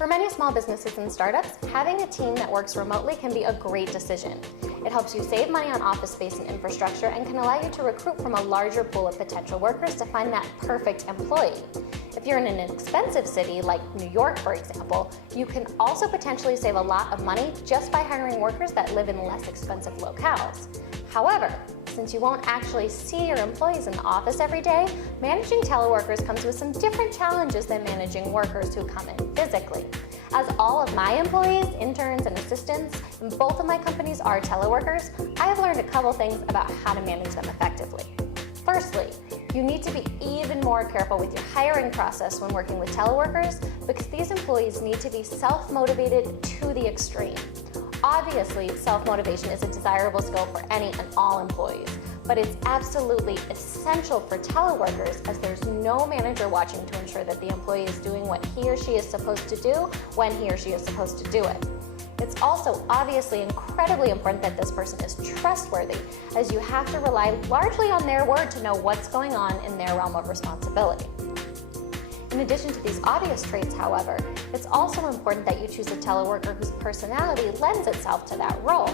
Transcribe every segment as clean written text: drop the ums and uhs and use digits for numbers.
For many small businesses and startups, having a team that works remotely can be a great decision. It helps you save money on office space and infrastructure and can allow you to recruit from a larger pool of potential workers to find that perfect employee. If you're in an expensive city like New York, for example, you can also potentially save a lot of money just by hiring workers that live in less expensive locales. However, since you won't actually see your employees in the office every day, managing teleworkers comes with some different challenges than managing workers who come in physically. As all of my employees, interns, and assistants in both of my companies are teleworkers, I have learned a couple things about how to manage them effectively. Firstly, you need to be even more careful with your hiring process when working with teleworkers because these employees need to be self-motivated to the extreme. Obviously, self-motivation is a desirable skill for any and all employees, but it's absolutely essential for teleworkers as there's no manager watching to ensure that the employee is doing what he or she is supposed to do when he or she is supposed to do it. It's also obviously incredibly important that this person is trustworthy, as you have to rely largely on their word to know what's going on in their realm of responsibility. In addition to these obvious traits, however, it's also important that you choose a teleworker whose personality lends itself to that role.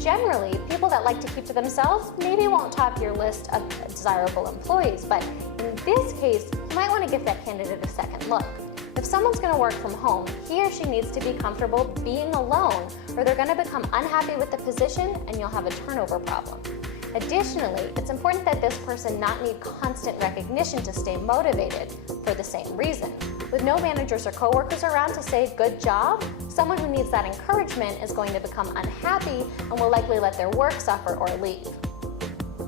Generally, people that like to keep to themselves maybe won't top your list of desirable employees, but in this case, you might want to give that candidate a second look. If someone's going to work from home, he or she needs to be comfortable being alone, or they're going to become unhappy with the position and you'll have a turnover problem. Additionally, it's important that this person not need constant recognition to stay motivated for the same reason. With no managers or coworkers around to say good job, someone who needs that encouragement is going to become unhappy and will likely let their work suffer or leave.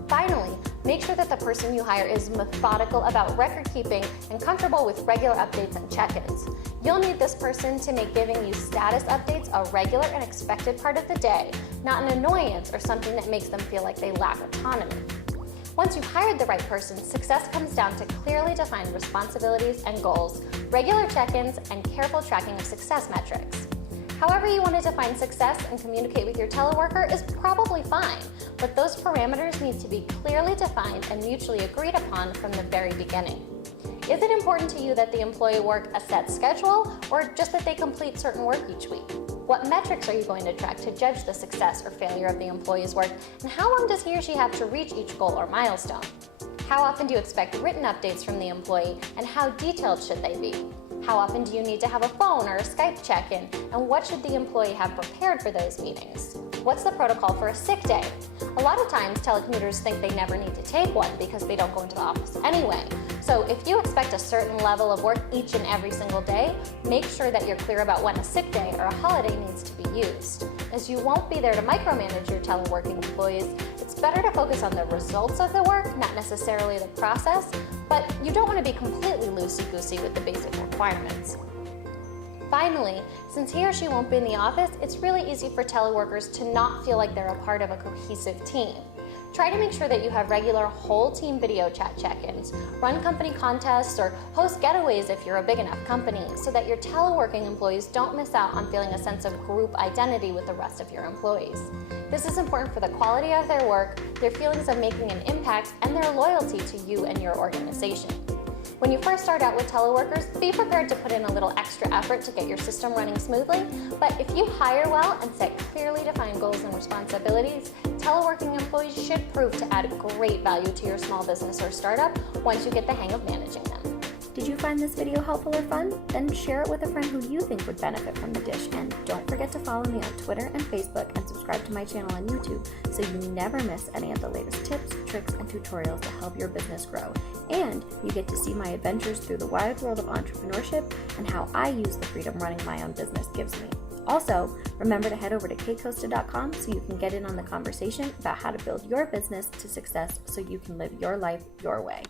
Finally, make sure that the person you hire is methodical about record keeping and comfortable with regular updates and check-ins. You'll need this person to make giving you status updates a regular and expected part of the day, not an annoyance or something that makes them feel like they lack autonomy. Once you've hired the right person, success comes down to clearly defined responsibilities and goals, regular check-ins, and careful tracking of success metrics. However you want to define success and communicate with your teleworker is probably fine, but those parameters need to be clearly defined and mutually agreed upon from the very beginning. Is it important to you that the employee work a set schedule, or just that they complete certain work each week? What metrics are you going to track to judge the success or failure of the employee's work, and how long does he or she have to reach each goal or milestone? How often do you expect written updates from the employee, and how detailed should they be? How often do you need to have a phone or a Skype check-in, and what should the employee have prepared for those meetings? What's the protocol for a sick day? A lot of times, telecommuters think they never need to take one because they don't go into the office anyway. So if you expect a certain level of work each and every single day, make sure that you're clear about when a sick day or a holiday needs to be used. As you won't be there to micromanage your teleworking employees, it's better to focus on the results of the work, not necessarily the process, but you don't want to be completely loosey-goosey with the basic requirements. Finally, since he or she won't be in the office, it's really easy for teleworkers to not feel like they're a part of a cohesive team. Try to make sure that you have regular whole team video chat check-ins, run company contests, or host getaways if you're a big enough company so that your teleworking employees don't miss out on feeling a sense of group identity with the rest of your employees. This is important for the quality of their work, their feelings of making an impact, and their loyalty to you and your organization. When you first start out with teleworkers, be prepared to put in a little extra effort to get your system running smoothly, but if you hire well and set clearly defined goals and responsibilities, teleworking employees should prove to add great value to your small business or startup once you get the hang of managing them. Did you find this video helpful or fun? Then share it with a friend who you think would benefit from the dish, and don't forget to follow me on Twitter and Facebook and subscribe to my channel on YouTube so you never miss any of the latest tips, tricks, and tutorials to help your business grow. And you get to see my adventures through the wide world of entrepreneurship and how I use the freedom running my own business gives me. Also, remember to head over to katecosta.com so you can get in on the conversation about how to build your business to success so you can live your life your way.